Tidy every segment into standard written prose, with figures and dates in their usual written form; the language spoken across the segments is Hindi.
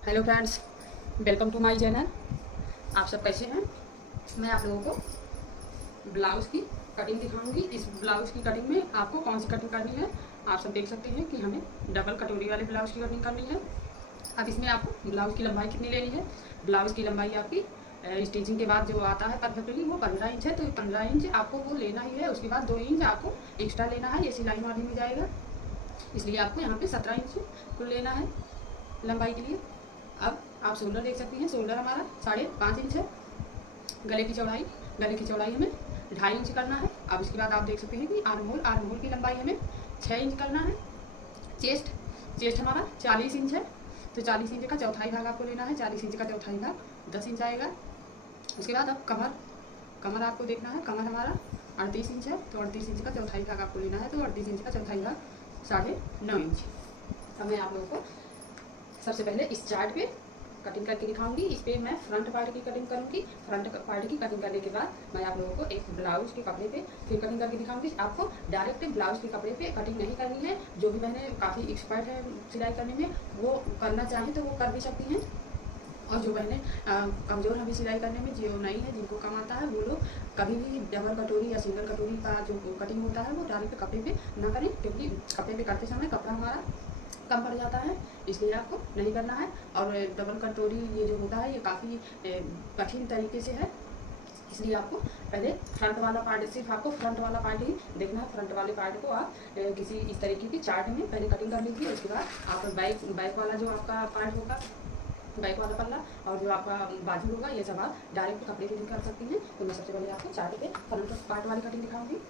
Hello friends, welcome to my channel. आप सब कैसे हैं? मैं आप लोगों को ब्लाउज़ की कटिंग दिखाऊंगी। इस ब्लाउज़ की कटिंग में आपको कौन सी कटिंग करनी है। आप सब देख सकते हैं कि हमें डबल कटोरी वाले ब्लाउज़ की कटिंग करनी है। अब इसमें आपको ब्लाउज़ की लंबाई कितनी लेनी है। ब्लाउज़ की लंबाई आपकी स्टिचिंग के बाद जो आता है परफेक्टली वो 15 इंच है, तो 15 इंच आपको वो लेना ही है। उसके बाद 2 इंच आपको एक्स्ट्रा लेना है, ये सिलाई मारने में जाएगा, इसलिए आपको यहाँ पे 17 इंच कुल लेना है लंबाई के लिए। अब आप शोल्डर देख सकती हैं, शोल्डर हमारा 5.5 इंच है। गले की चौड़ाई हमें 2.5 इंच करना है। अब इसके बाद आप देख सकते हैं कि आर्म होल की लंबाई हमें 6 इंच करना है। चेस्ट चेस्ट हमारा 40 इंच है, तो 40 इंच का चौथाई भाग आपको लेना है। 40 इंच का चौथाई भाग 10 इंच आएगा। उसके बाद अब कमर कमर आपको देखना है। कमर हमारा 38 इंच है, तो 38 इंच का चौथाई भाग आपको लेना है, तो 38 इंच का चौथाई भाग 9.5 इंच। अब मैं आप लोगों को सबसे पहले इस चार्ट पे कटिंग करके दिखाऊंगी। इस पे मैं फ्रंट पार्ट की कटिंग करूंगी। फ्रंट पार्ट की कटिंग करने के बाद मैं आप लोगों को एक ब्लाउज के कपड़े पे फिर कटिंग करके दिखाऊंगी। आपको डायरेक्ट ब्लाउज के कपड़े पे कटिंग नहीं करनी है। जो भी बहनें काफ़ी एक्सपर्ट है सिलाई करने में, वो करना चाहें तो वो कर भी सकती हैं। और जो बहनें कमज़ोर हैं सिलाई करने में, जो नहीं है, जिनको कम आता है, वो लोग कभी भी डबल कटोरी या सिंगल कटोरी का जो कटिंग होता है वो डायरेक्ट कपड़े पे ना करें, क्योंकि कपड़े पे करते समय कपड़ा हमारा कम पड़ जाता है, इसलिए आपको नहीं करना है। और डबल कटोरी ये जो होता है ये काफ़ी कठिन तरीके से है, इसलिए आपको पहले फ्रंट वाला पार्ट, सिर्फ आपको फ्रंट वाला पार्ट ही देखना है। फ्रंट वाले पार्ट को आप किसी इस तरीके की चार्ट में पहले कटिंग कर लीजिए। उसके बाद आप बैक वाला जो आपका पार्ट होगा, बैक वाला पल्ला और जो आपका बाजू होगा, ये सब आप डायरेक्ट कपड़े पे भी कर सकती हैं। तो मैं सबसे पहले आपको चार्ट पे फ्रंट पार्ट वाली कटिंग दिखाऊंगी।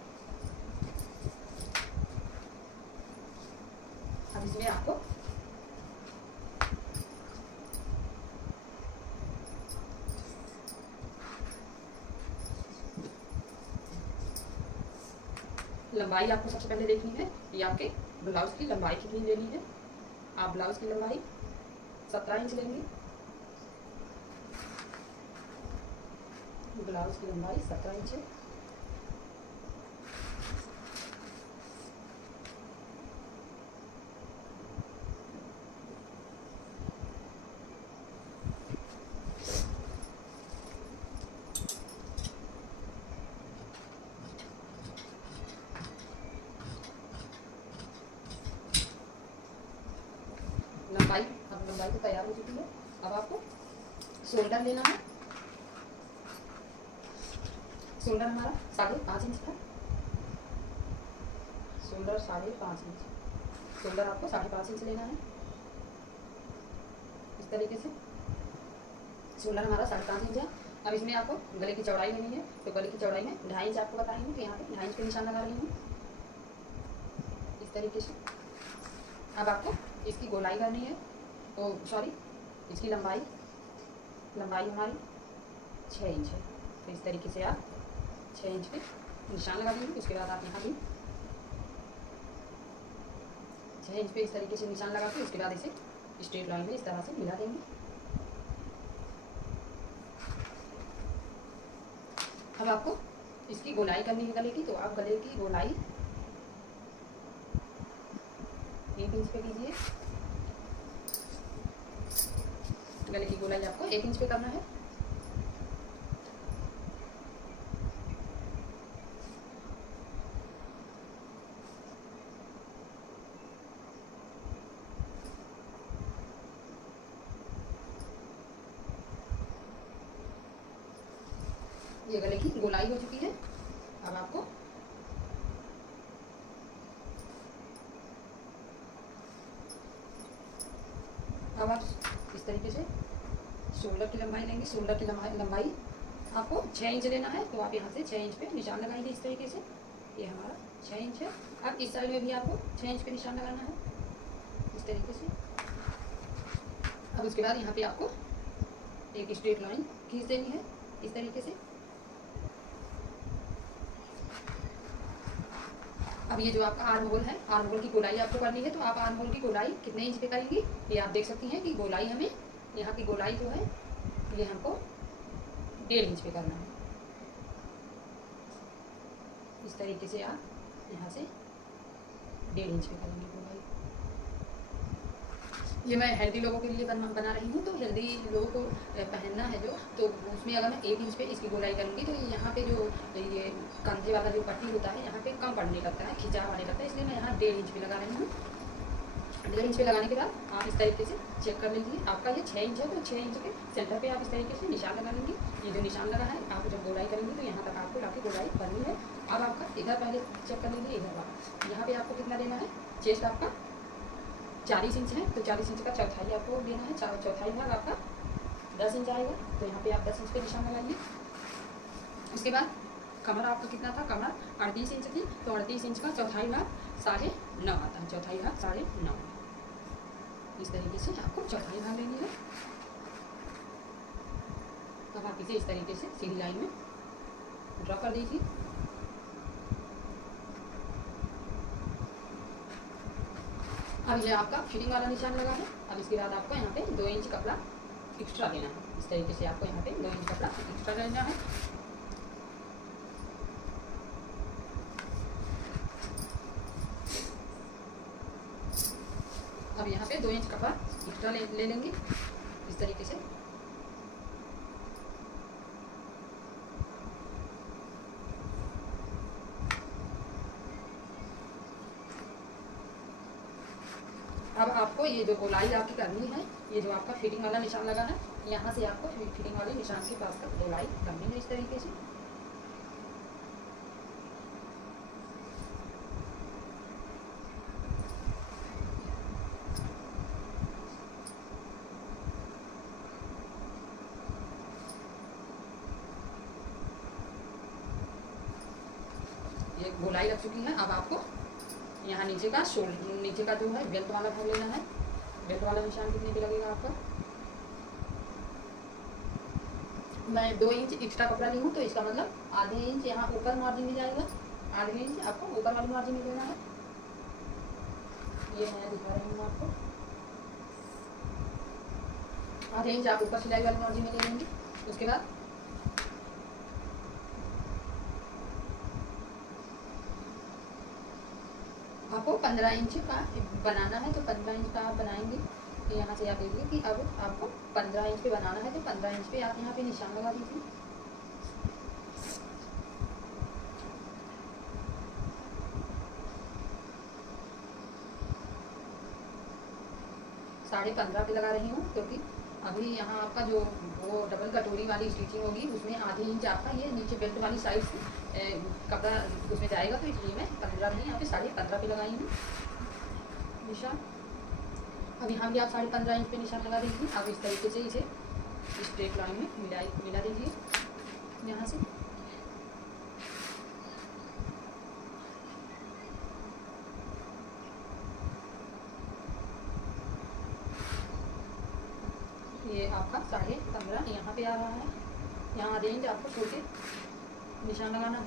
अब इसमें आपको लंबाई आपको सबसे पहले देखनी है कि आपके ब्लाउज की लंबाई कितनी लेनी है। आप ब्लाउज की लंबाई 17 इंच लेंगे। ब्लाउज की लंबाई 17 इंच है। लंबाई तो तैयार हो चुकी है। अब आपको शोल्डर लेना है। शोल्डर हमारा 5.5 इंच था। Shoulder 5.5 inch. शोल्डर आपको 5.5 इंच लेना है, इस तरीके से। शोल्डर हमारा 5.5 इंच है। अब इसमें आपको गले की चौड़ाई लेनी है, तो गले की चौड़ाई में 2.5 इंच आपको बताई हूँ, तो यहाँ पे 2.5 इंच पे निशान लगा रही हूँ, इस तरीके से। अब आपको इसकी गोलाई करनी है, तो सॉरी, इसकी लंबाई हमारी 6 इंच है, तो इस तरीके से आप 6 इंच पे निशान लगा देंगे। उसके बाद आप यहाँ भी 6 इंच पे इस तरीके से निशान लगा के उसके बाद इसे स्ट्रेट लाइन में इस तरह से मिला देंगे। अब आपको इसकी गोलाई करनी है गले की, तो आप गले की गोलाई 1 इंच पे कीजिए। गले की गोलाई आपको 1 इंच पे करना है। ये गले की गोलाई हो चुकी है। अब आपको अब आप इस तरीके से शोल्डर की लंबाई लेंगे। शोल्डर की लंबाई आपको 6 इंच लेना है, तो आप यहाँ से 6 इंच पे निशान लगाएंगे इस तरीके से। ये हमारा 6 इंच है। अब इस साइड में भी आपको 6 इंच पे निशान लगाना है, इस तरीके से। अब उसके बाद यहाँ पे आपको एक स्ट्रेट लाइन खींच देनी है, इस तरीके से। अब ये जो आपका आर्म होल है, आर्म होल की गोलाई आपको करनी है, तो आप आर्म होल की गोलाई कितने इंच पे करेंगी, ये आप देख सकती हैं कि गोलाई हमें, यहाँ की गोलाई जो है ये हमको 1.5 इंच पे करना है। इस तरीके से आप यहाँ से 1.5 इंच पे करेंगे गोलाई। ये मैं हेल्दी लोगों के लिए बना रही हूँ। तो हेल्दी लोगों को पहनना है जो, तो उसमें अगर मैं 1 इंच पे इसकी गोलाई करूँगी तो यहाँ पे जो ये कंधे वाला जो पट्टी होता है यहाँ पे कम पड़ने लगता है, खिंचाव आने लगता है, इसलिए मैं यहाँ 1.5 इंच पे लगा रही हूँ। 1.5 इंच पे लगाने के बाद आप इस तरीके से चेक कर लीजिए। आपका ये 6 इंच है तो 6 इंच के सेंटर पे आप इस तरीके से निशान लगा लेंगे। ये जो निशान लगा है आप जब गोलाई करेंगे तो यहाँ तक आपको लाके गोलाई करनी है। अब आपका इधर पहले चेक कर लीजिए, इधर वाला यहाँ पे आपको कितना देना है। चेस्ट आपका 40 इंच है तो 40 इंच का चौथाई आपको देना है। चौथाई भाग आपका 10 इंच आएगा, तो यहाँ पे आप 10 इंच पे निशान लगाइए। उसके बाद कमर आपका कितना था, कमर 38 इंच थी, तो 38 इंच का चौथाई भाग 9.5 आता है। चौथाई भाग 9.5 इस तरीके से आपको चौथाई भाग लेनी है। अब आप इसे इस तरीके से सीधी लाइन में ड्रॉ कर दीजिए। अब ये आपका फिटिंग वाला निशान लगा है। अब इसके बाद आपको यहाँ पे 2 इंच कपड़ा एक्स्ट्रा देना है। इस तरीके से आपको यहाँ पे 2 इंच कपड़ा एक्स्ट्रा लेना है। अब यहाँ पे 2 इंच कपड़ा एक्स्ट्रा ले लेंगे इस तरीके से। अब आपको ये जो गोलाई आपकी करनी है, ये जो आपका फिटिंग वाला निशान लगा है, यहाँ से आपको फिटिंग वाले निशान के पास तक गोलाई करनी है इस तरीके से। ये गोलाई लग चुकी है। अब आपको यहाँ नीचे का नीचे का जो है बेल्ट वाला भाग लेना है। बेल्ट वाला निशान कितने पे लगेगा आपका। मैं 2 इंच एक्स्ट्रा कपड़ा ली हूँ तो इसका मतलब आधे इंच यहाँ ऊपर मार्जिन में जाएगा। आधे इंच आपको ऊपर वाली मार्जिन में देना है। ये मैं दिखा रही हूँ आपको। आधे इंच आप ऊपर सिलाई वाली मार्जिन में ले लेंगे। उसके बाद आपको 15 इंच का बनाना है, तो 15 इंच का आप बनाएंगे। तो यहाँ से आप देखिए कि अब आपको 15 इंच पे बनाना है, तो 15 इंच पे आप यहाँ पे निशान लगा दीजिए। साढ़े 15 पे लगा रही हूँ, क्योंकि अभी यहाँ आपका जो वो डबल कटोरी वाली स्टिचिंग होगी उसमें आधे इंच आपका ये नीचे बेल्ट वाली साइड से कपड़ा उसमें जाएगा, तो इसलिए मैं 15 नहीं यहाँ पे 15.5 पे लगाई हूँ निशान। अब यहाँ भी आप 15.5 इंच पे निशान लगा दीजिए। अब इस तरीके से इसे स्ट्रेट लाइन में मिला दीजिए यहाँ से। ये आपका 15.5 यहाँ पे आ रहा है। यहाँ आधे इंच आपको छोड़ के निशान लगाना है।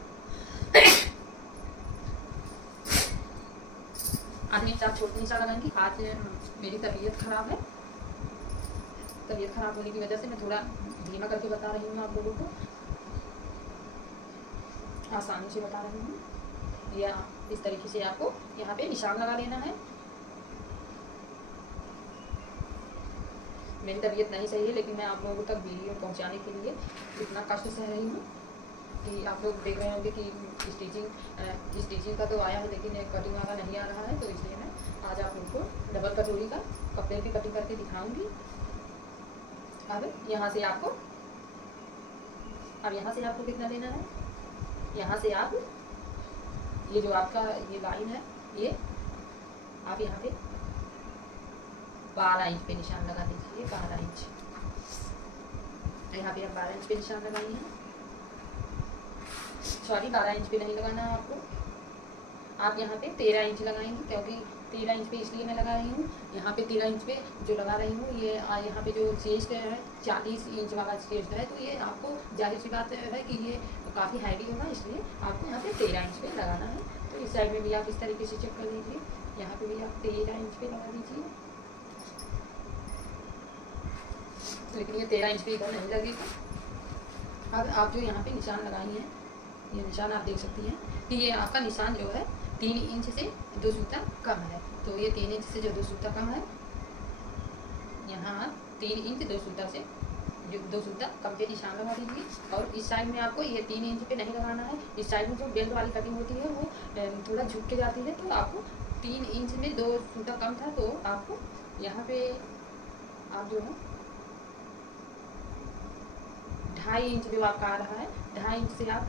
आधे इंच आप छोड़ के निशान लगाएंगे। आज मेरी तबीयत खराब है, तबीयत खराब होने की वजह से मैं थोड़ा धीमा करके बता रही हूँ आप लोगों को, आसानी से बता रही हूँ। या इस तरीके से आपको यहाँ पे निशान लगा देना है। मेरी तबीयत नहीं सही है, लेकिन मैं आप लोगों तक वीडियो पहुंचाने के लिए इतना कष्ट सह रही हूँ कि आप लोग देख रहे होंगे कि स्टिचिंग का तो आया है, लेकिन कटिंग वाला नहीं आ रहा है। तो इसलिए मैं आज आप लोग को डबल कटोरी का कपड़े की कटिंग करके दिखाऊंगी। अब यहाँ से आपको कितना देना है। यहाँ से आप ये जो आपका ये लाइन है, ये आप यहाँ पे 12 इंच पे निशान लगा दीजिए। 12 इंच यहाँ पे आप 12 इंच पे निशान लगाइए। सॉरी 12 इंच पे नहीं लगाना है आपको, आप यहाँ पे 13 इंच लगाएंगे, क्योंकि 13 इंच पे इसलिए मैं लगा रही हूँ। यहाँ पे 13 इंच पे जो लगा रही हूँ, ये यहाँ पे जो चेस्ट है 40 इंच वाला चेस्ट है, तो ये आपको जाहिर सी बात है कि ये काफ़ी हैवी होगा, इसलिए आपको यहाँ पे 13 इंच पे लगाना है। तो इस साइड में भी आप इस तरीके से चेक कर लीजिए। यहाँ पे भी आप 13 इंच पे लगा दीजिए, लेकिन ये 13 इंच पे इधर नहीं लगेगा। अब आप जो यहाँ पे निशान लगाई हैं, ये निशान आप देख सकती हैं कि ये आपका निशान जो है 3 इंच से 2 सूता कम है। तो ये 3 इंच से जो 2 सूता कम है, यहाँ 3 इंच 2 सूता से 2 सूता कम पे निशान लगा दीजिए। और इस साइड में आपको ये 3 इंच पे नहीं लगाना है। इस साइड में जो बेल्ट वाली कटिंग होती है वो थोड़ा झुक के जाती है, तो आपको 3 इंच में 2 सूता कम था, तो आपको यहाँ पे आप जो है 2.5 इंच जो आपका आ रहा है, 2.5 इंच से आप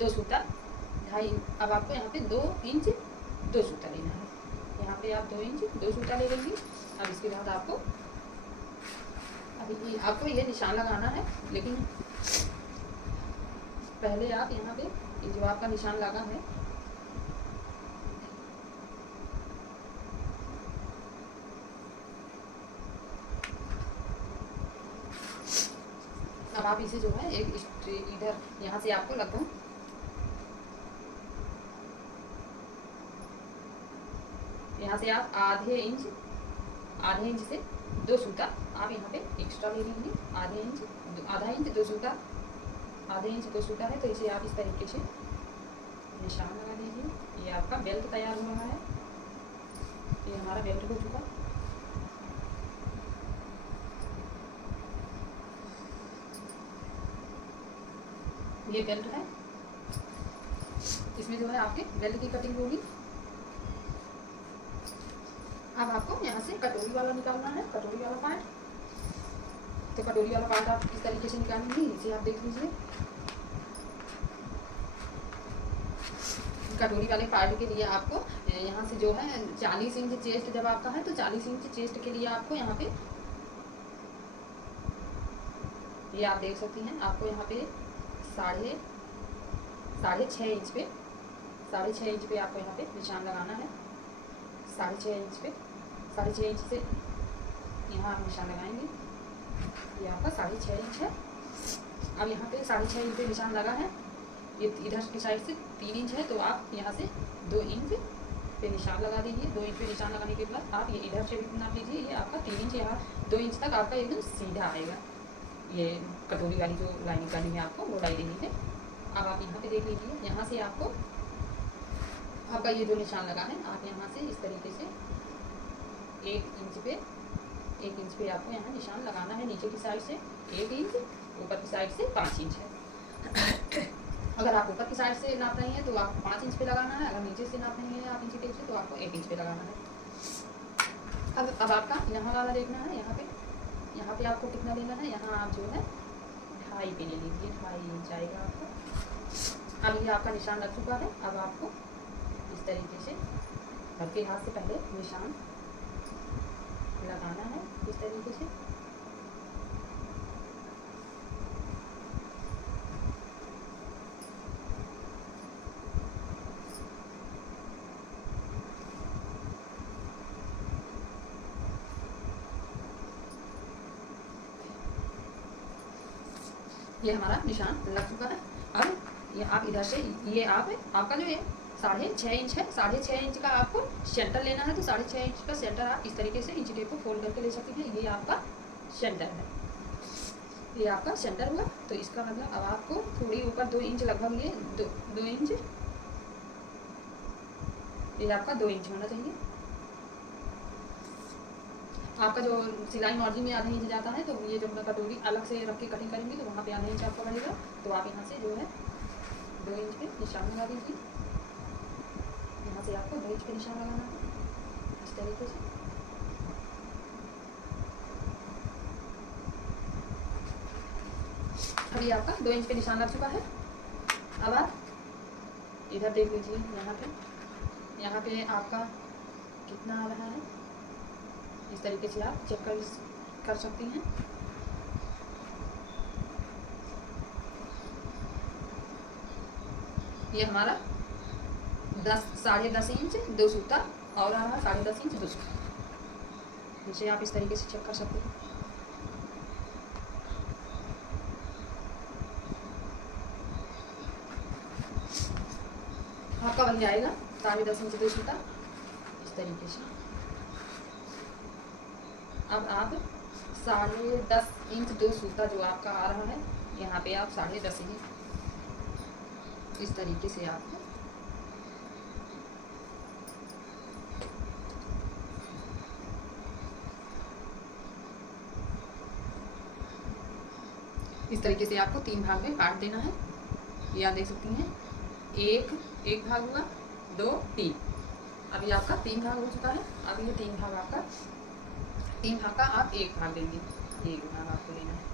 2 सूता 2.5 अब आपको यहाँ पे 2 इंच 2 सूता लेना है। यहाँ पे आप 2 इंच 2 सूता ले लेंगे। अब इसके बाद आपको ये निशान लगाना है, लेकिन पहले आप यहाँ पे ये जो आपका निशान लगा है अब आप इसे जो है एक इधर यहाँ से आपको लगभग यहाँ से आप आधे इंच से 2 सूता आप यहाँ पे एक्स्ट्रा ले लेंगे। आधा इंच 2 सूता आधे इंच 2 सूता है, तो इसे आप इस तरीके से निशान लगा दीजिए। ये आपका बेल्ट तैयार हो रहा है। ये हमारा बेल्ट हो चुका। ये बेल्ट है, इसमें जो है आपके बेल्ट की कटिंग होगी। अब आपको यहाँ से कटोरी वाला निकालना है, कटोरी वाला पार्ट। तो कटोरी वाला पार्ट आप किस तरीके से निकालेंगे इसे आप देख लीजिए। कटोरी वाले पार्ट के लिए आपको यहाँ से जो है 40 इंच चेस्ट जब आपका है, तो 40 इंच चेस्ट के लिए आपको यहाँ पे ये आप देख सकती हैं, आपको यहाँ पे साढ़े 6 इंच पे आपको यहाँ पे निशान लगाना है। 6.5 इंच पे 6.5 इंच से यहाँ आप निशान लगाएंगे। ये आपका 6.5 इंच है। अब यहाँ पे 6.5 इंच पे निशान लगा है, ये इधर की साइड से 3 इंच है, तो आप यहाँ से 2 इंच पे निशान लगा दीजिए। 2 इंच पे निशान लगाने के बाद आप ये इधर से भी नाप लीजिए। ये आपका 3 इंच, यहाँ 2 इंच तक आपका एकदम सीधा आएगा। ये कटोरी वाली जो लाइनिंग करनी है आपको मोटाई देनी है। अब आप यहाँ पे देख लीजिए, यहाँ से आपको आपका ये जो निशान लगा है, आप यहाँ से इस तरीके से 1 इंच पे आपको यहाँ निशान लगाना है। नीचे की साइड से 1 इंच, ऊपर की साइड से 5 इंच है। अगर आप ऊपर की साइड से नाप रही हैं तो आपको 5 इंच पे लगाना है। अगर नीचे से नाप रही हैं आप इंची टेप से, तो आपको 1 इंच पे लगाना है। अब आपका यहाँ वाला देखना है। यहाँ पे आपको कितना लेना है, यहाँ आप जो है 2.5 पे ले लीजिए। 2.5 इंच आएगा आपका। अब ये आपका निशान लग चुका है। अब आपको इस तरीके से हल्के हाथ से पहले निशान लगाना है, इस तरीके से। ये हमारा निशान लग चुका है। अब ये आप इधर से ये आपका जो है 6.5 इंच है, 6.5 इंच का आपको सेंटर लेना है। तो 6.5 इंच का सेंटर आप इस तरीके से इंची टेप को फोल्ड करके ले सकते हैं। ये आपका सेंटर है, ये आपका सेंटर हुआ। तो इसका मतलब अब आपको थोड़ी ऊपर 2 इंच लगभग ये 2 इंच, ये आपका 2 इंच होना चाहिए। आपका जो सिलाई मार्जिन में आधा इंच जाता है, तो ये जब कटोरी अलग से रख के कटिंग करेंगे तो वहाँ पे आधा इंच आपका बढ़ेगा। तो आप यहाँ से जो है 2 इंच पे निशान लगा दीजिए। यहाँ से आपको 2 इंच पे निशान लगाना है, इस तरीके से। अभी आपका 2 इंच पे निशान लग चुका है। अब आप इधर देख लीजिए, यहाँ पे आपका कितना आ रहा है, इस तरीके से आप चेक कर सकती हैं। ये हमारा 10.5 इंच 2 सूता और आ रहा है 10.5 इंच 2 सूता। इसे आप इस तरीके से चेक कर सकते हैं। आपका वही आएगा 10.5 इंच 2 सूता, इस तरीके से। अब आप 10.5 इंच 2 सूता जो आपका आ रहा है, यहाँ पे आप 10.5 इंच इस तरीके से आप इस तरीके से आपको 3 भाग में काट देना है। ये आप देख सकती हैं, एक भाग हुआ, 2, 3। अभी आपका 3 भाग हो चुका है। अभी ये 3 भाग आपका 3 भाग का आप 1 भाग देंगे, 1 भाग आपको लेना है।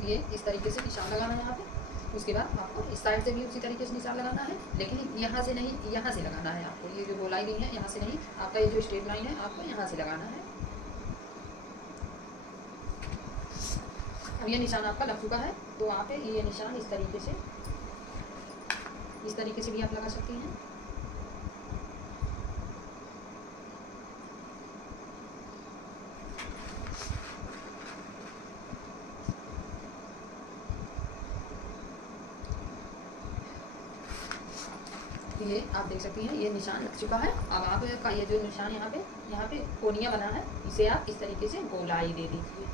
ये इस तरीके से निशान लगाना है यहाँ पे। उसके बाद आपको इस साइड से भी उसी तरीके से निशान लगाना है, लेकिन यहाँ से नहीं, यहाँ से लगाना है आपको। ये जो गोलाई दी है यहाँ से नहीं, आपका ये जो स्ट्रेट लाइन है आपको यहाँ से लगाना है। अब ये निशान आपका लग चुका है, तो आप ये निशान इस तरीके से भी आप लगा सकती हैं। ये आप देख सकती हैं, ये निशान लग चुका है। अब आपका ये जो निशान यहाँ पे कोनिया बना है, इसे आप इस तरीके से गोलाई दे दीजिए।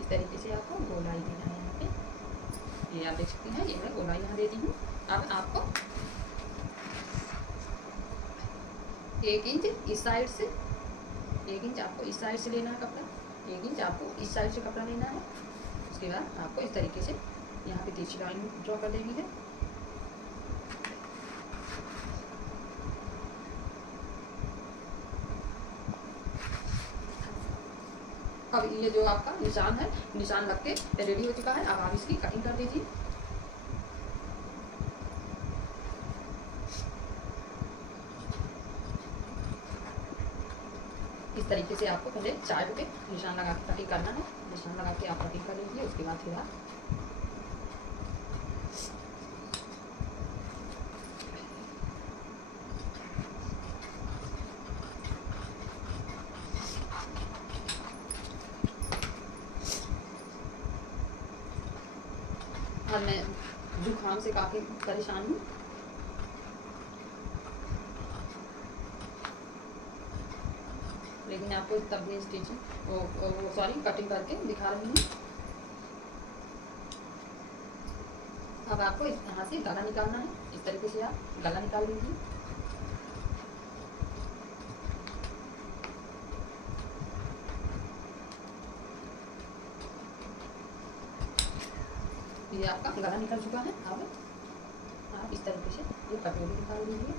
इस तरीके से आपको गोलाई देना है यहाँ पे। ये आप देख सकती हैं, ये मैं गोलाई यहाँ दे दी हूँ। अब आपको 1 इंच इस साइड से, 1 इंच आपको इस साइड से लेना है कपड़ा, 1 इंच आपको इस साइड से कपड़ा लेना है। उसके बाद आपको इस तरीके से यहाँ पे तिरछी लाइन ड्रॉ कर देनी है। अब ये जो आपका निशान है, निशान लग के रेडी हो चुका है। अब आप इसकी कटिंग कर दीजिए। इस तरीके से आपको पहले चार्ट पे निशान लगा के कटिंग करना है। निशान लगा के आप कटिंग कर लीजिए। उसके बाद फिर आप आज मैं जुकाम से काफ़ी परेशान हूँ। लेकिन आपको तब भी स्टिचिंग सॉरी कटिंग करके दिखा रही हूँ। अब आपको यहाँ से गला निकालना है। इस तरीके से आप गला निकाल लीजिए। ये आपका गला निकल चुका है। अब आप इस तरीके से ये कटोरी निकाल लीजिए।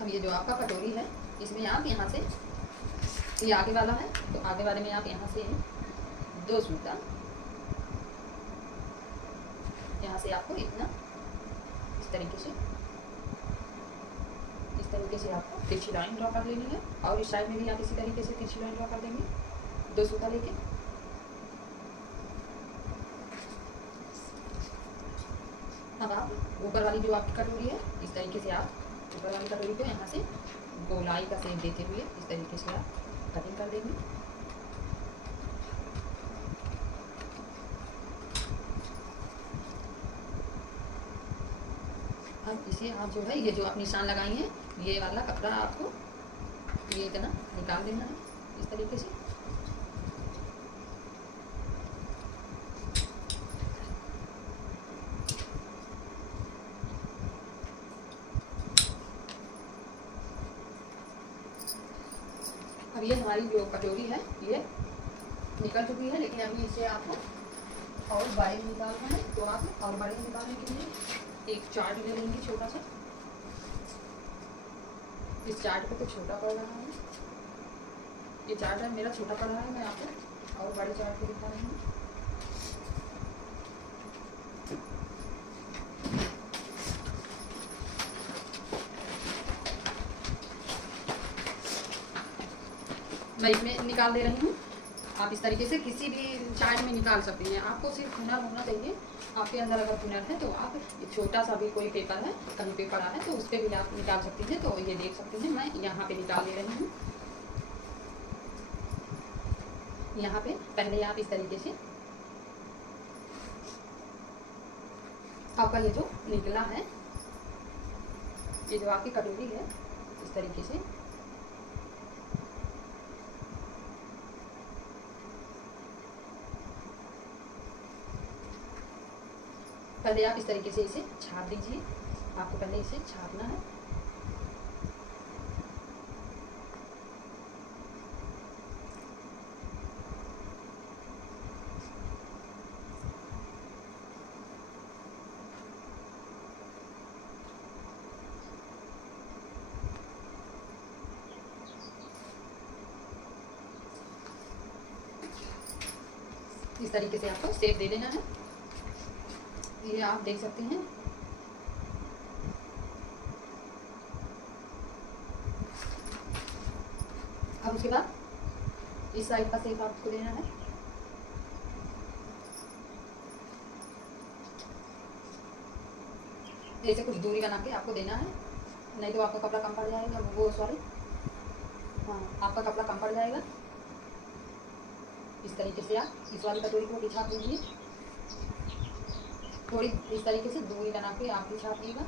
अब ये जो आपका कटोरी है, इसमें आप यहाँ से, ये आगे वाला है तो आगे वाले में आप यहाँ से 2 सूता, यहाँ से आपको इतना इस तरीके से आपको तिरछी लाइन ड्रॉ कर लेनी है। और इस साइड में भी आप इसी तरीके से तिरछी लाइन ड्रॉ कर देंगे 2 सूता लेके। अब आप ऊपर वाली जो आपकी कटोरी है, इस तरीके से आप ऊपर वाली कटोरी को यहाँ से गोलाई का शेप देते हुए इस तरीके से आप कटिंग कर देंगे। अब इसे आप जो है, ये जो आप निशान लगाई हैं, ये वाला कपड़ा आपको ये इतना निकाल देना है इस तरीके से। अब ये हमारी जो कटोरी है ये निकल चुकी है, लेकिन अभी इसे आपको और बड़े निकालना है। तो आप और बड़े निकालने के लिए एक चार्ट ले लेंगे छोटा सा। इस चार्ट पे तो छोटा पड़ रहा है, ये चार्ट है मेरा छोटा पड़ रहा है। मैं आपको और बड़े चार्ट पे दिखा रही हूँ। मैं इसमें निकाल दे रही हूँ। आप इस तरीके से किसी भी साइड में निकाल सकते हैं। आपको सिर्फ हुनर होना चाहिए, आपके अंदर अगर हुनर है तो आप छोटा सा भी कोई पेपर है, कहीं पे पड़ा है तो उस पर भी आप निकाल सकती हैं। तो ये देख सकते हैं मैं यहाँ पे निकाल ले रही हूँ। यहाँ पे पहले आप इस तरीके से आपका ये जो निकला है, ये जो आपकी कटोरी है, इस तरीके से पहले आप इस तरीके से इसे छाप दीजिए। आपको पहले इसे छापना है। इस तरीके से आपको शेप दे देना है। ये आप देख सकते हैं। अब उसके बाद इस साइड का शेप आपको देना है। जैसे कुछ दूरी बना के आपको देना है, नहीं तो आपका कपड़ा कम पड़ जाएगा। वो सॉरी, हाँ, आपका कपड़ा कम पड़ जाएगा। इस तरीके से आप इस वाली कटोरी को भी छाप लीजिए। थोड़ी इस तरीके से दूरी बना के आप भी छापिएगा।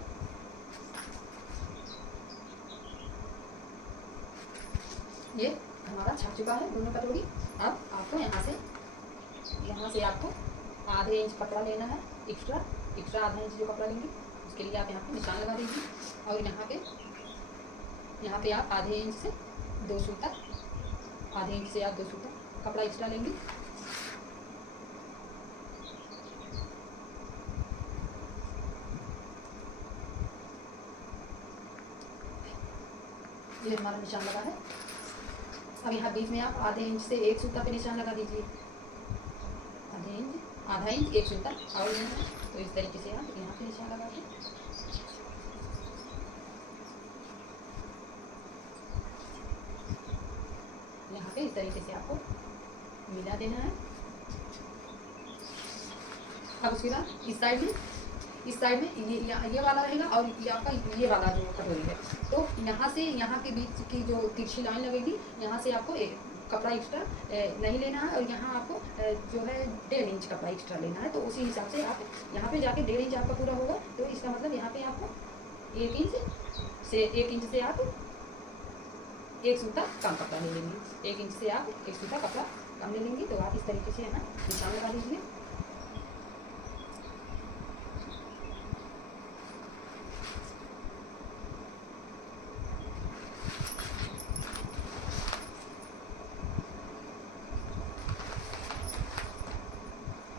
ये हमारा छप चुका है दोनों कटोरी। अब आपको यहाँ से आपको आधे इंच कपड़ा लेना है, एक्स्ट्रा आधा इंच जो कपड़ा लेंगे उसके लिए आप यहाँ पे निशान लगा दीजिए। और यहाँ पे आप आधे इंच से 2 सूता, आधे इंच से आप 2 सूता कपड़ा एक्स्ट्रा लेंगे। ये हमारा निशान लगा है। अब यहाँ बीच में आप आधे इंच से 1 सूता पे निशान लगा दीजिए। आधा इंच 1 सूता और लेना है। तो इस तरीके से आप यहाँ पे निशान लगा दें। यहाँ पे इस तरीके से आपको मिला देना है। अब उसके बाद इस साइड में ये वाला रहेगा और ये आपका ये वाला जो कटोरी है। तो यहाँ से यहाँ के बीच की जो तिरछी लाइन लगेगी, यहाँ से आपको कपड़ा एक्स्ट्रा नहीं लेना है। और यहाँ आपको जो है 1.5 इंच कपड़ा एक्स्ट्रा लेना है। तो उसी हिसाब से आप यहाँ पे जाके 1.5 इंच आपका पूरा होगा। तो इसका मतलब यहाँ पे आपको 1 इंच से आप 1 सूता कम कपड़ा ले लेंगे। 1 इंच से आप 1 सूता कपड़ा कम ले लेंगे। तो आप इस तरीके से यहाँ निशान लगा दीजिए।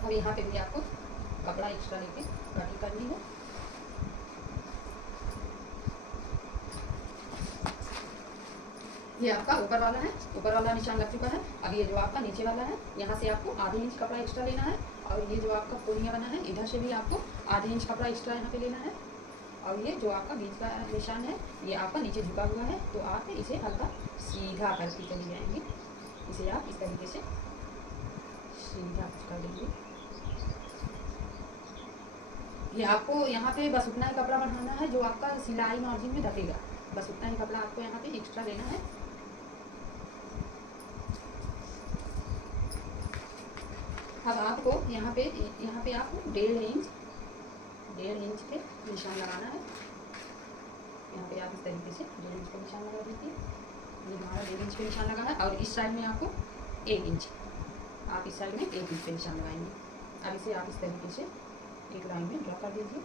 अब यहाँ पे भी आपको कपड़ा एक्स्ट्रा लेके कटिंग करनी है। ये आपका ऊपर वाला निशान लग चुका है। अब ये जो आपका नीचे वाला है, यहाँ से आपको आधे इंच कपड़ा एक्स्ट्रा लेना है। और ये जो आपका कोनिया बना है, इधर से भी आपको आधे इंच कपड़ा एक्स्ट्रा यहाँ पे लेना है। और ये जो आपका बीच का निशान है, ये आपका नीचे झुका हुआ है। तो आप इसे हल्का सीधा करके चले जाएंगे। इसे आप इस तरीके से सीधा कर देंगे। ये आपको यहाँ पे बस उतना ही कपड़ा बढ़ाना है जो आपका सिलाई मार्जिन में ढकेगा। बस उतना ही कपड़ा आपको यहाँ पे एक्स्ट्रा लेना है। अब आपको यहाँ पे आपको 1.5 इंच पे निशान लगाना है। यहाँ पे आप इस तरीके से 1.5 इंच पे निशान लगा दीजिए। ये हमारा 1.5 इंच पे निशान लगा है। और इस साइड में आपको 1 इंच, आप इस साइड में 1 इंच पे निशान लगाएंगे। अब इसे आप इस तरीके से एक लाइन में ड्रॉ कर दीजिए।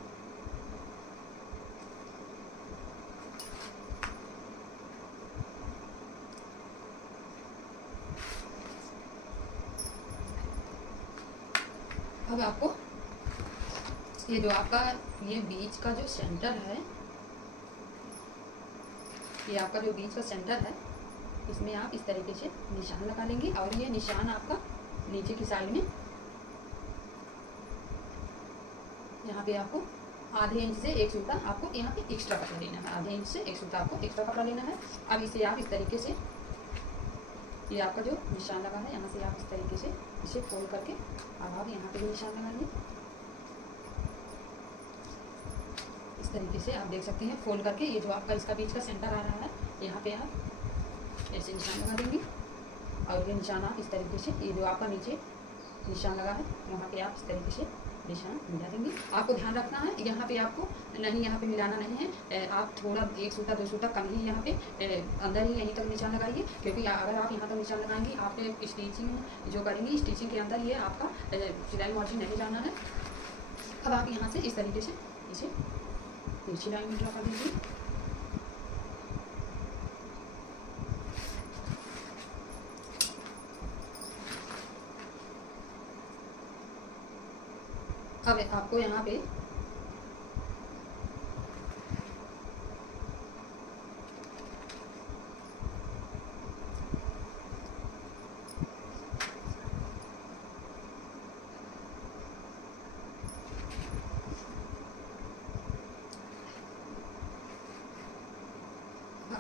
अब आपको ये जो आपका ये बीच का जो सेंटर है, ये आपका जो बीच का सेंटर है, इसमें आप इस तरीके से निशान लगा लेंगे। और ये निशान आपका नीचे की साइड में यहाँ पे आपको आधे इंच से 1 सूता आपको यहाँ पे एक्स्ट्रा कपड़ा लेना है। आधे इंच से 1 सूता आपको एक्स्ट्रा कपड़ा लेना है। अब इसे आप इस तरीके से ये आपका जो निशान लगा है यहाँ से आप इस तरीके से इसे फोल्ड करके अब आप यहाँ पे भी निशान लगाइए। इस तरीके से आप देख सकते हैं फोल्ड करके ये जो आपका इसका बीच का सेंटर आ रहा है यहाँ पे आप ऐसे निशान लगा देंगे और ये निशान आप इस तरीके से ये जो आपका नीचे निशान लगा है वहाँ पे आप इस तरीके से निशान मिला देंगे। आपको ध्यान रखना है यहाँ पे आपको नहीं यहाँ पे मिलाना नहीं है, आप थोड़ा 1 सूता 2 सूता कम ही यहाँ पे अंदर ही यहीं तक निशान लगाइए, क्योंकि अगर आप यहाँ तक निशान लगाएंगे आपने स्टिचिंग जो करेंगी स्टिचिंग के अंदर ये आपका सिलाई मार्जिन नहीं जाना है। अब आप यहाँ से इस तरीके से इसे नीचे लाइन में ड्रा कर दीजिए। अब आपको यहाँ पे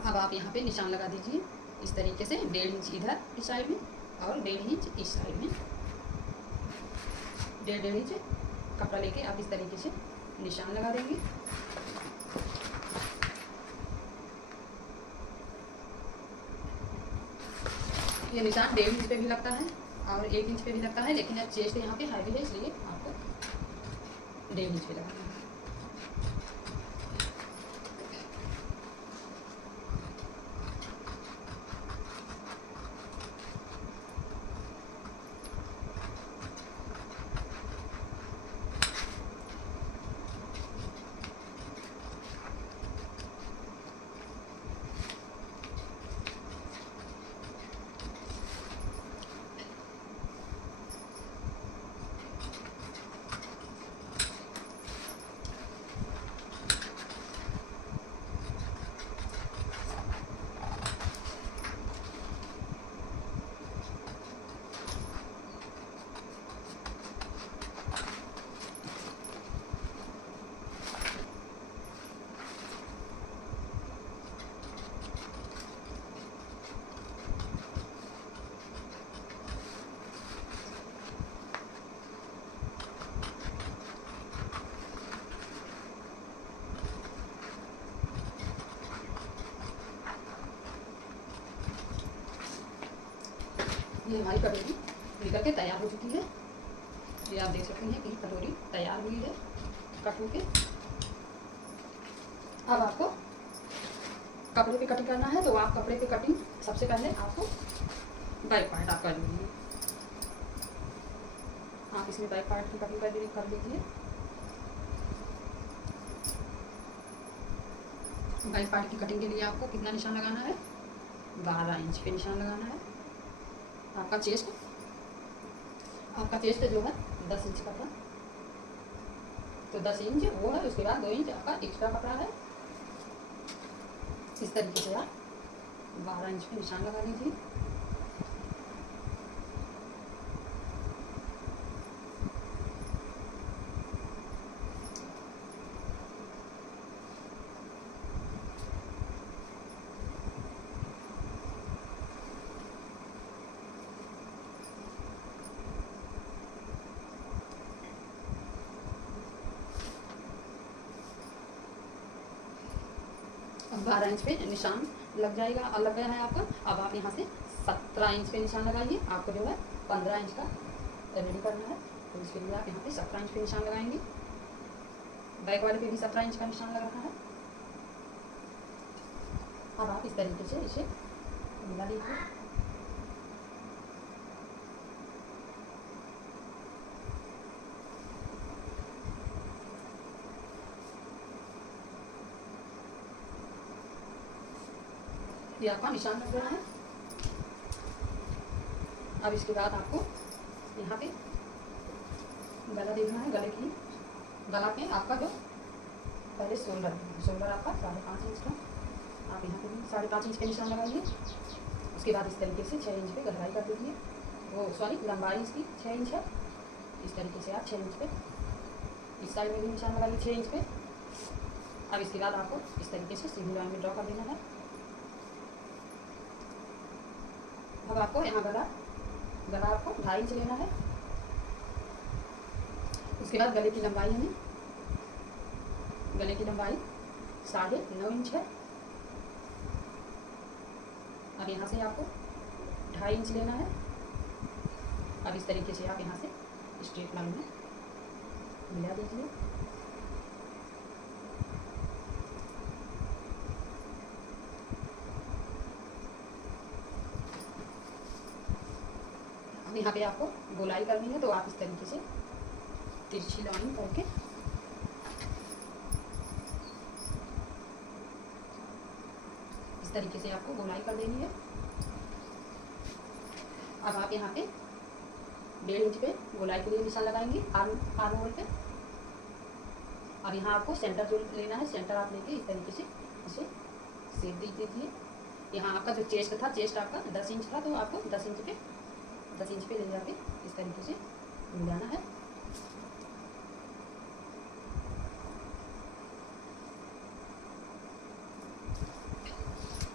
अब आप यहाँ पे निशान लगा दीजिए इस तरीके से 1.5 इंच इधर इस साइड में और 1.5 इंच इस साइड में। 1.5 इंच कपड़ा लेके आप इस तरीके से निशान लगा देंगे। ये निशान 1.5 इंच पे भी लगता है और 1 इंच पे भी लगता है, लेकिन अब चेस्ट यहाँ पे हैवी है इसलिए आपको 1.5 इंच पे लगाना है। ये हमारी कटोरी निकल के तैयार हो चुकी है। ये आप देख सकते हैं कि कटोरी तैयार हुई है कट के। अब आपको कपड़े पे कटिंग करना है, तो आप कपड़े पे कटिंग सबसे पहले आपको बैक पार्ट आप कर लीजिए। आप इसमें बैक पार्ट की कटिंग कर लीजिए। बैक पार्ट की कटिंग के लिए आपको कितना निशान लगाना है? 12 इंच पे निशान लगाना है। आपका चेस्ट जो है 10 इंच का था, तो 10 इंच वो है। उसके बाद 2 इंच आपका एक्स्ट्रा कपड़ा है। इस तरीके से आप 12 इंच पे निशान लगा लीजिए। अब 12 इंच पे निशान लग जाएगा और लग गया है आपका। अब आप यहाँ से 17 इंच पे निशान लगाइए। आपको जो है 15 इंच का रेडी करना है, तो इसके लिए आप यहाँ पे 17 इंच पे निशान लगाएंगे। बैक वाले पे भी 17 इंच का निशान लग रहा है। अब आप इस तरीके से इसे मिला लीजिए। ये आपका निशान लग रहा है। अब इसके बाद आपको यहाँ पे गला देखना है। गला पे आपका जो पहले शोल्डर आपका 5.5 इंच का, आप यहाँ पे भी 5.5 इंच पे निशान लगाइए। उसके बाद इस तरीके से 6 इंच पे गहराई कर दीजिए। वो सॉरी लंबाई इसकी 6 इंच है। इस तरीके से आप 6 इंच पे इस साइड में भी निशान लगाइए 6 इंच पे। अब इसके बाद आपको इस तरीके से सीधी लाइन में ड्रॉ कर देना है। अब अब आपको यहाँ गला आपको 2.5 इंच लेना है। उसके बाद गले की लंबाई हमें, गले की लंबाई 9.5 इंच है। अब यहाँ से आपको 2.5 इंच लेना है। अब इस तरीके से आप यहाँ से स्ट्रेट लाइन में मिला दीजिए। अब यहाँ पे आपको गोलाई करनी है, तो आप इस तरीके से तिरछी लाइन करके इस तरीके से आपको गोलाई कर देनी है। अब आप यहाँ पे 1.5 इंच पे गोलाई के लिए निशान लगाएंगे आर्म होल पे। अब यहाँ आपको सेंटर जो लेना है, सेंटर आप लेके इस तरीके से इसे शेप दे दीजिए। यहाँ आपका जो चेस्ट था, चेस्ट आपका 10 इंच था, तो आपको 10 इंच पे ले जाके इस तरीके से मिलाना है।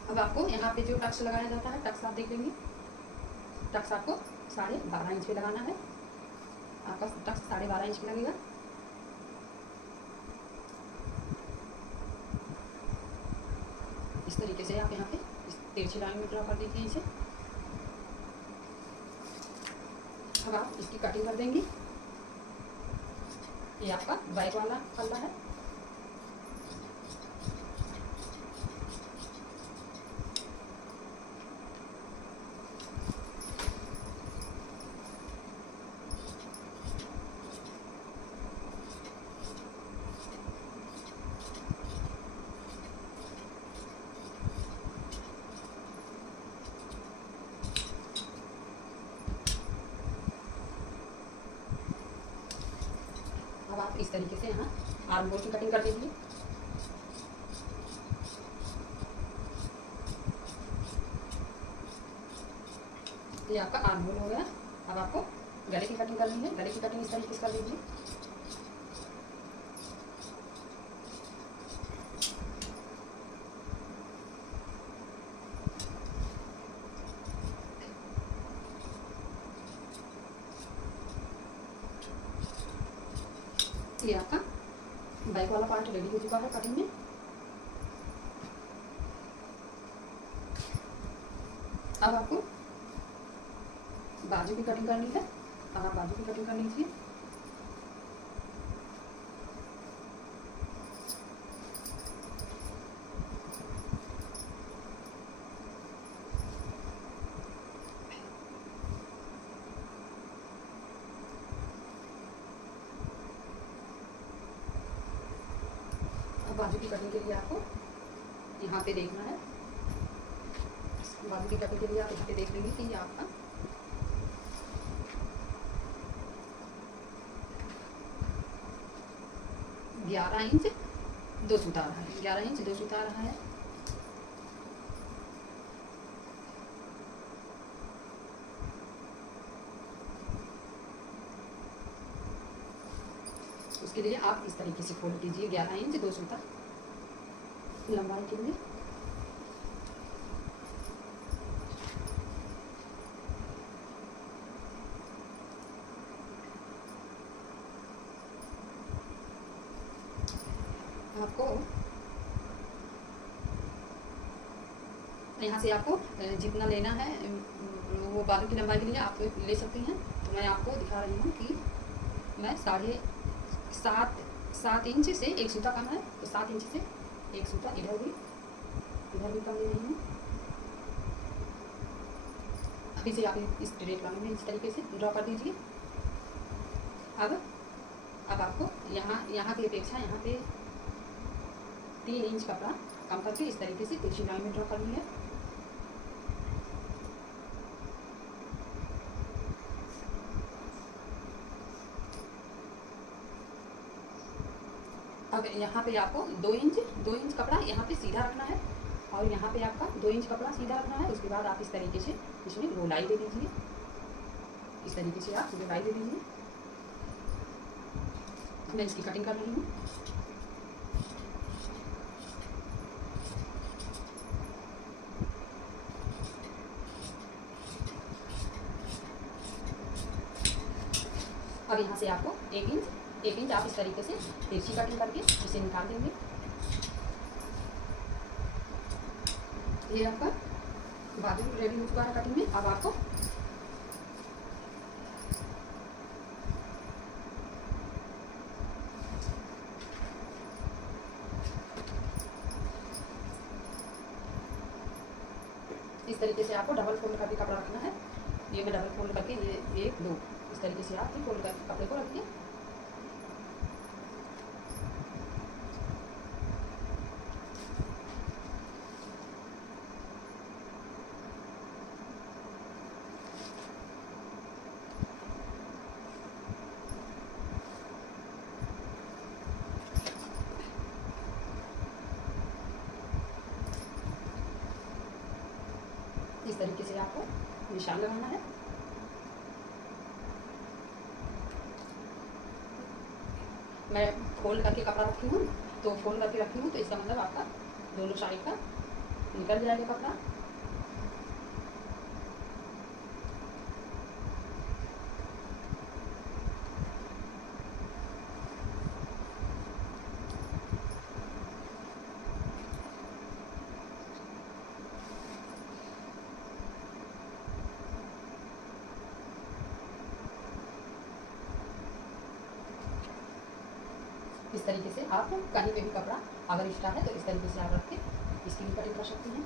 अब आपको यहाँ पे जो टक्स लगाया जाता है, टक्स आप देख लेंगे, टक्स आपको 12.5 इंच पे लगाना है। आपका टक्स 12.5 इंच पे लगेगा। इस तरीके से आप यहाँ पे इस तिरछी लाइन में ड्रॉ कर दीजिए इसे। अब आप इसकी कटिंग कर देंगे। ये आपका बैक वाला पल्ला है। अब आप इस तरीके से यहाँ आर्म होल की कटिंग कर दीजिए। ये आपका आर्म होल हो गया। अब आपको गले की कटिंग करनी है। गले की कटिंग इस तरीके से कर दीजिए। ये आपका बैक वाला पार्ट रेडी हो चुका है कटिंग में। अब आपको बाजू की कटिंग करनी है। अब आप बाजू की कटिंग कर लीजिए। बाजू की कटिंग के लिए आपको यहाँ पे देखना है। बाजू की कटिंग के लिए आप यहाँ पे देख लेंगे कि ये आपका ग्यारह इंच 2 सूता रहा है। 11 इंच 2 सूता रहा है। उसके लिए आप इस तरीके से फोल्ड कीजिए 11 इंच 2 सूता लंबाई के लिए। आपको यहाँ से आपको जितना लेना है वो बालों की लंबाई के लिए आप ले सकते हैं। तो मैं आपको दिखा रही हूँ कि मैं 7.5 इंच से 1 सूता कम है, तो 7 इंच से 1 सूता इधर भी कम ले रही हूँ। अभी से आप इस स्ट्रेट लाइन में इस तरीके से ड्रॉ कर दीजिए। अब आपको यहाँ की अपेक्षा यहाँ पे 3 इंच कपड़ा कम करके इस तरीके से तिरछी लाइन में ड्रॉ करनी है। अब यहाँ पे आपको 2 इंच कपड़ा यहाँ पे सीधा रखना है और यहाँ पे आपका 2 इंच कपड़ा सीधा रखना है। उसके बाद आप इस तरीके से इसमें गोलाई दे दीजिए। इस तरीके से आप गोलाई दे दीजिए। मैं इसकी कटिंग कर रही हूँ। अब यहाँ से आपको 1 इंच आप इस तरीके से तिरछी कटिंग करके इसे निकाल देंगे। ये आपका बाजू रेडी हो चुका है कटिंग में। अब आपको इस तरीके से आपको डबल फोल्ड करके कपड़ा रखना है। ये मैं डबल फोल्ड करके ये 1 2 इस तरीके से आप फोल्ड करके कपड़े को रखिए। इस तरीके से आपको निशान लगाना है। मैं फोल्ड करके कपड़ा रखी हूँ, तो फोल्ड करके रखी हूँ, तो इसका मतलब आपका दोनों साइड का निकल जाएगा कपड़ा। इस तरीके से आप कहीं पे भी कपड़ा अगर एक्स्ट्रा है तो इस तरीके से आप रख के इसकी भी कटिंग कर सकते हैं।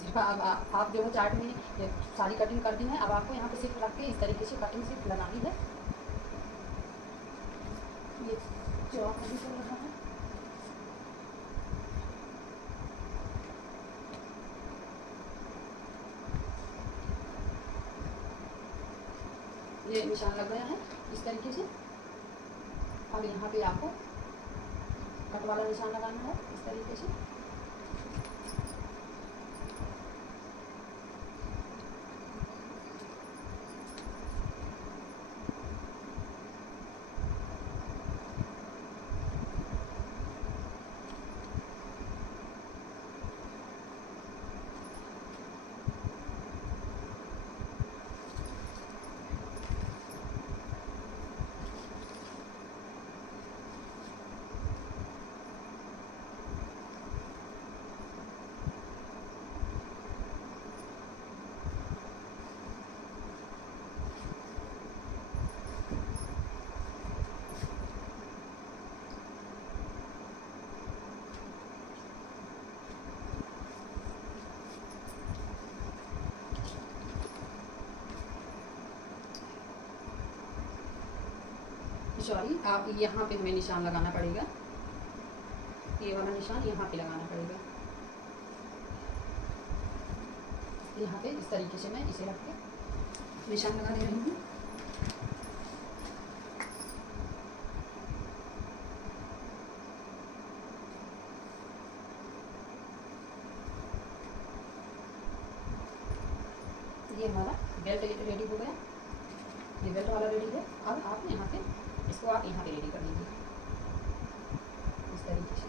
सिर्फ अब आप जो है चार्ट में सारी कटिंग कर दी है। अब आपको यहाँ पे सिर्फ रख के इस तरीके से कटिंग सिर्फ लगानी है। ये चौक नहीं चल रहा है। ये निशान लग गया है इस तरीके से। अब यहाँ पे आपको कट वाला निशान लगाना है इस तरीके से। सॉरी, आप यहाँ पे हमें निशान लगाना पड़ेगा। ये वाला निशान यहाँ पे लगाना पड़ेगा। यहाँ पे इस तरीके से मैं इसे रख के निशान लगा दे रही हूँ। ये हमारा बेल्ट रेडी हो गया। ये बेल्ट वाला रेडी है। अब आप यहाँ पे इसको आप यहाँ पे रेडी कर दीजिए इस तरीके से।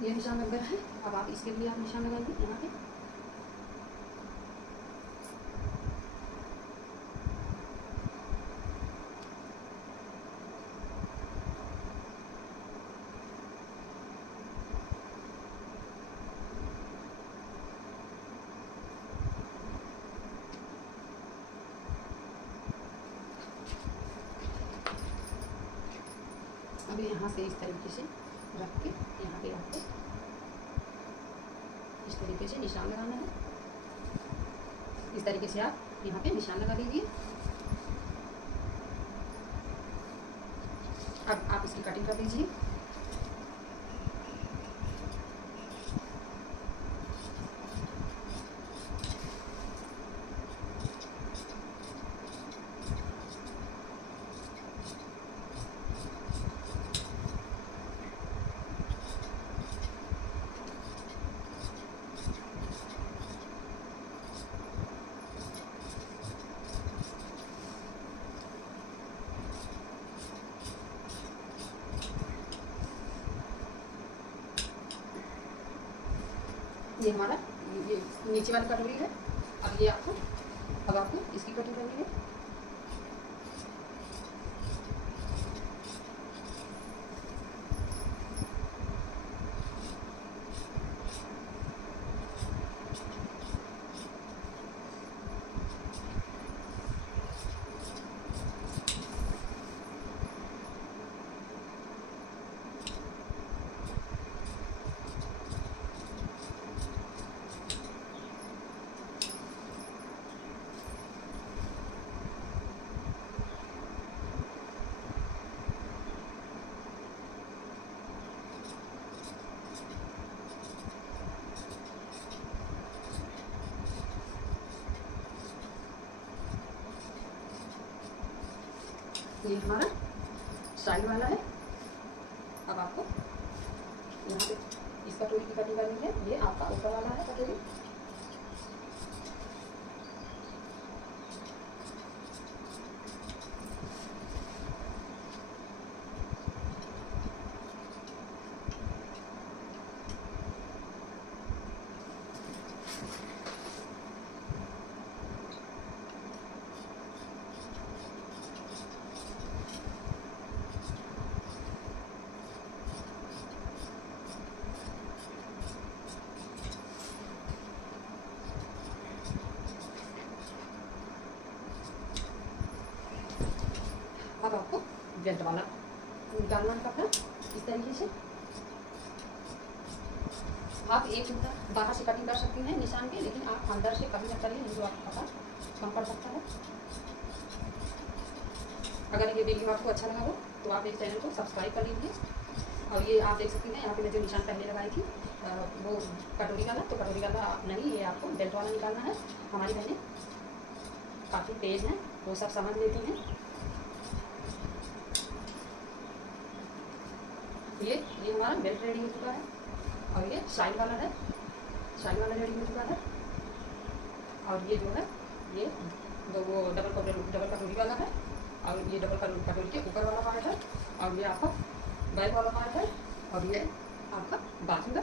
ये निशान लग गया है। अब आप इसके लिए आप निशान लगाइए यहाँ पे। अब यहाँ से इस तरीके से रख के यहाँ पे रख के इस तरीके से निशान लगाना है। इस तरीके से आप यहाँ पे निशान लगा दीजिए। अब आप इसकी कटिंग कर दीजिए। ये हमारा ये नीचे वाली कटोरी है। अब आपको इसकी कटिंग करनी है। ये हमारा साइड वाला है। अब आपको यहाँ पे इस कटोरी की कटिंग करनी है। ये आपका ऊपर वाला है कटोरी। अब आपको बेल्ट वाला निकालना है कपड़ा इस तरीके से। आप एक बाहर से कटिंग कर सकती हैं निशान के, लेकिन आप अंदर से कभी न करिए, नहीं तो आपका कपड़ा कम पड़ सकता है। अगर ये वीडियो आपको अच्छा लगा हो तो आप इस चैनल को सब्सक्राइब कर लीजिए। और ये आप देख सकती हैं यहाँ पे मैं जो निशान पहले लगाई थी वो कटोरी वाला, तो कटोरी वाला नहीं, ये आपको बेल्ट वाला निकालना है। हमारी बहनें काफ़ी तेज़ हैं, वो सब समझ लेती हैं। ये हमारा बेल्ट रेडी हो चुका है। और ये साइड वाला है, साइड वाला रेडी हो चुका है। और ये जो है ये वो डबल कटोरी वाला है। और ये डबल कटोरी के ऊपर वाला पार्ट है। और ये आपका बैक वाला पार्ट है। और ये आपका बाजू का